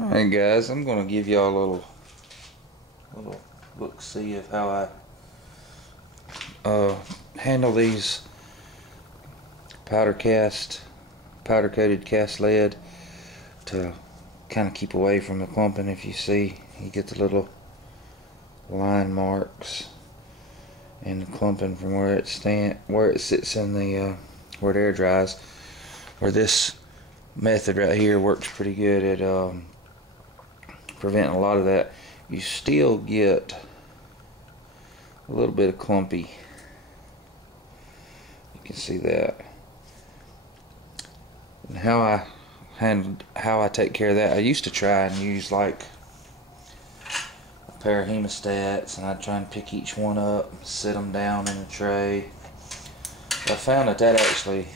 Alright guys, I'm going to give y'all a little look-see of how I handle these powder-coated cast lead to kind of keep away from the clumping. If you see, you get the little line marks and the clumping from where it sits in the where it air dries. Where this method right here works pretty good at preventing a lot of that. You still get a little bit of clumpy. You can see that. And how I take care of that, I used to try and use like a pair of hemostats, and I'd try and pick each one up and sit them down in a tray. But I found that actually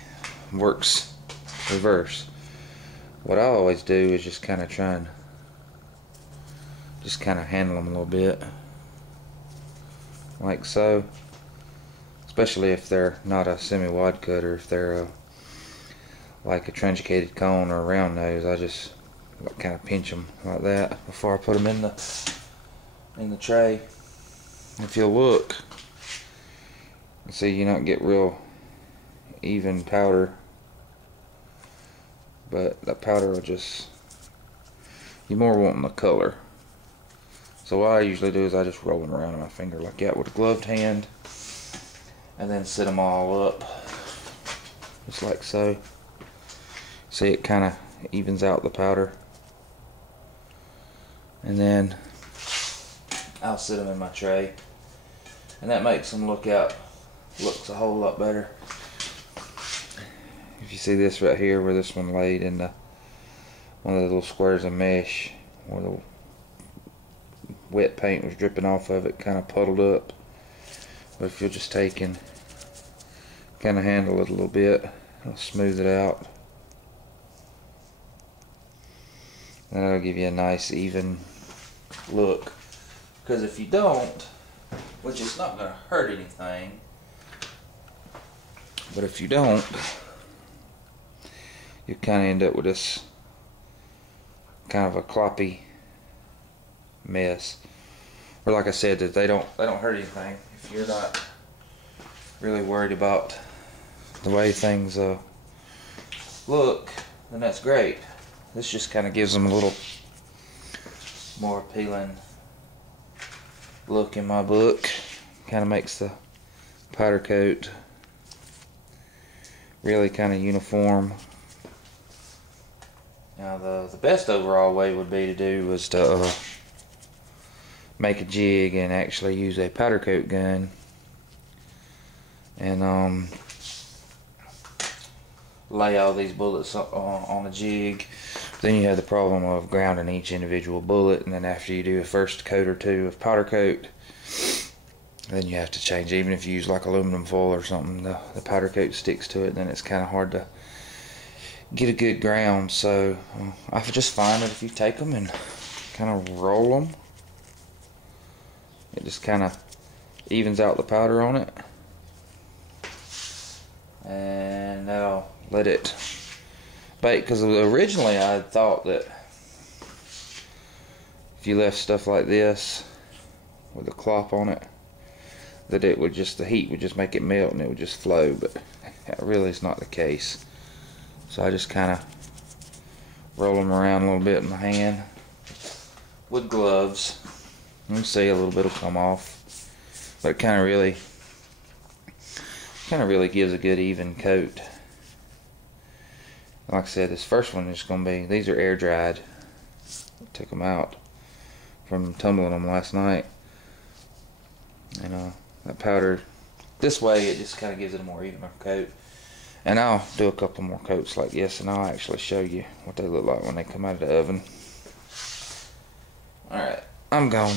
works reverse. What I always do is just kind of try and handle them a little bit, like so. Especially if they're not a semi-wide cutter. If they're like a truncated cone or a round nose, I just kind of pinch them like that before I put them in the tray. If you'll look, you see you don't get real even powder, but that powder will just, you're more wanting the color. So what I usually do is I just roll them around in my finger like that with a gloved hand, and then sit them all up just like so. See, it kind of evens out the powder, and then I'll sit them in my tray, and that makes them looks a whole lot better. If you see this right here, where this one laid in one of the little squares of mesh, where the wet paint was dripping off of it, kind of puddled up. But if you'll just take and kind of handle it a little bit, it'll smooth it out. And that'll give you a nice even look. Because if you don't, which is not going to hurt anything, but if you don't, you kind of end up with this kind of a cloppy mess. Or like I said, that they don't hurt anything if you're not really worried about the way things look. Then that's great. This just kind of gives them a little more appealing look in my book. Kind of makes the powder coat really kind of uniform. Now the best overall way would be to do was to make a jig and actually use a powder coat gun and lay all these bullets on a jig. Then you have the problem of grounding each individual bullet, and then after you do a first coat or two of powder coat, then you have to change. Even if you use like aluminum foil or something, the powder coat sticks to it, then it's kind of hard to get a good ground. So I just find that if you take them and kind of roll them, it just kind of evens out the powder on it, and that'll let it bake. Because originally I had thought that if you left stuff like this with a clop on it, that it would just, the heat would just make it melt and it would just flow, but that really is not the case. So I just kind of roll them around a little bit in my hand with gloves. You can see a little bit will come off, but it kind of really gives a good even coat. Like I said, this first one is going to be, these are air dried. I took them out from tumbling them last night, and that powder, this way it just kind of gives it a more even coat. And I'll do a couple more coats like this, and I'll actually show you what they look like when they come out of the oven. Alright, I'm gone.